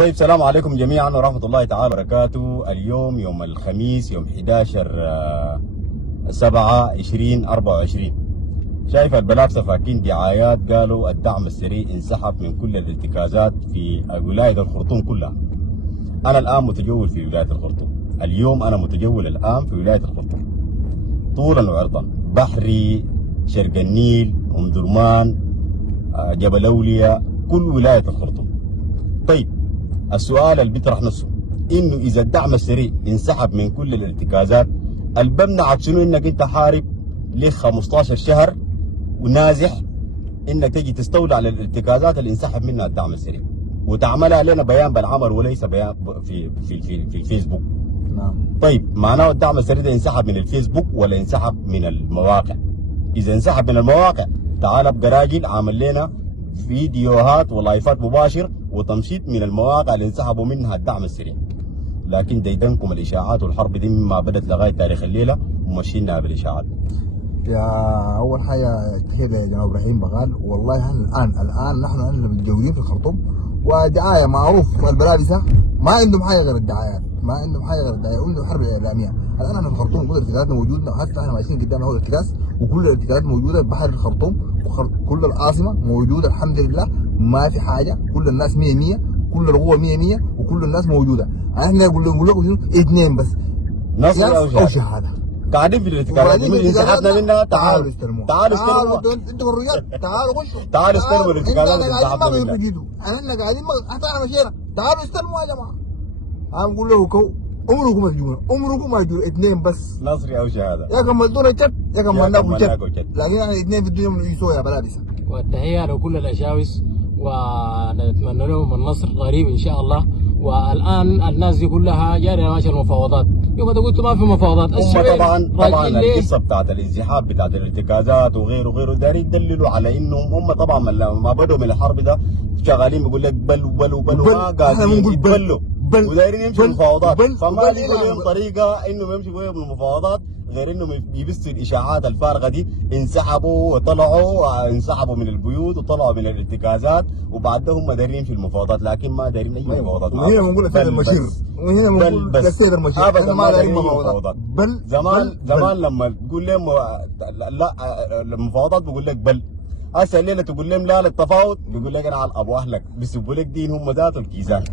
طيب، السلام عليكم جميعا ورحمة الله تعالى وبركاته. اليوم يوم الخميس يوم 11/7/2024. شايف البلابسة فاكين دعايات قالوا الدعم السريع انسحب من كل الارتكازات في ولاية الخرطوم كلها. أنا الآن متجول في ولاية الخرطوم. اليوم أنا متجول الآن في ولاية الخرطوم طولا وعرضا، بحري، شرق النيل، أم درمان، جبل أولياء، كل ولاية الخرطوم. طيب، السؤال اللي بيطرح نفسه انه اذا الدعم السريع انسحب من كل الارتكازات، بمنعك شنو انك انت حارب لك 15 شهر ونازح انك تجي تستولى على الارتكازات اللي انسحب منها الدعم السريع وتعملها لنا بيان بالعمل وليس بيان في الفيسبوك؟ نعم. طيب، معناه الدعم السريع ده انسحب من الفيسبوك ولا انسحب من المواقع؟ اذا انسحب من المواقع، تعال ابقى راجل عامل لنا فيديوهات ولايفات مباشر وتمشيط من المواقع اللي انسحبوا منها الدعم السريع. لكن ديدنكم الاشاعات والحرب دي مما بدت لغايه تاريخ الليله ومشيناها بالاشاعات. يا اول حاجه كده يا جناب ابراهيم بغال، والله الان نحن متجولين في الخرطوم، ودعايه معروف البلابسه ما عندهم حاجه غير الدعايات، عندهم حرب اعلاميه. الان احنا في الخرطوم كل الارتكازات موجوده، حتى احنا ماشيين قدام اول ارتكاز وكل الارتكازات موجوده، بحر الخرطوم كل العاصمه موجوده الحمد لله، ما في حاجه، كل الناس 100 كل القوه 100 وكل الناس موجوده. احنا نقول لكم شنو؟ اثنين بس، نصر او شهاده. قاعدين في الارتكازات اللي انسحبنا منها. تعالوا استلموا، تعالوا انتوا حريات، تعالوا خشوا، تعالوا استلموا الارتكازات اللي انسحبنا انسحبنا منها. احنا قاعدين حتى احنا مشينا، تعالوا استلموا يا جماعه. انا بقول له عمركم ما تجوا، عمركم ما تجوا، اثنين بس، نصري او شهاده. يا كملتونا الشت يا كملناكم الشت، الشت. لكن احنا اثنين في الدنيا من يسوع يا بلادسه. والتحية لكل الأشاوس ونتمنى لهم النصر قريب إن شاء الله. والآن الناس دي كلها جارية ماشية المفاوضات، يوم قلت ما في مفاوضات. هم طبعا القصه بتاعت الانسحاب بتاعت الارتكازات وغيره دارين يدللوا على انهم هم طبعا ما بدوا من الحرب ده شغالين بيقول لك بلوا ما قاعدين يتبلوا ودايرين يمشوا المفاوضات، فما لقوا لهم طريقه انهم يمشوا بيهم المفاوضات غير انهم يبثوا الاشاعات الفارغه دي. انسحبوا وطلعوا، انسحبوا من البيوت وطلعوا من الارتكازات، وبعدها هم دايرين في المفاوضات، لكن ما دايرين اي مفاوضات. وهنا بنقول للسيد المشير، وهنا بنقول للسيد المشير ابدا ما دايرين مفاوضات. زمان لما تقول لهم لا المفاوضات بيقول لك بل. هسه الليله تقول لهم لا للتفاوض بيقول لك انا على ابو اهلك، بيسبوا لك دين هم ذاته الكيسان.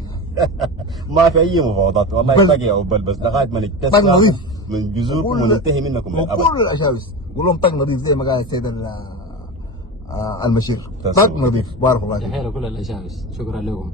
ما في اي مفاوضات والله، باقي يا بل بس لغايه ما نتسع من جذوركم وننتهي منكم للابد. وكل الاشاوس قول لهم طق نظيف زي ما قال السيد المشير، طق نظيف. بارك الله فيك. تحية لكل الأشاوس، شكرا لكم.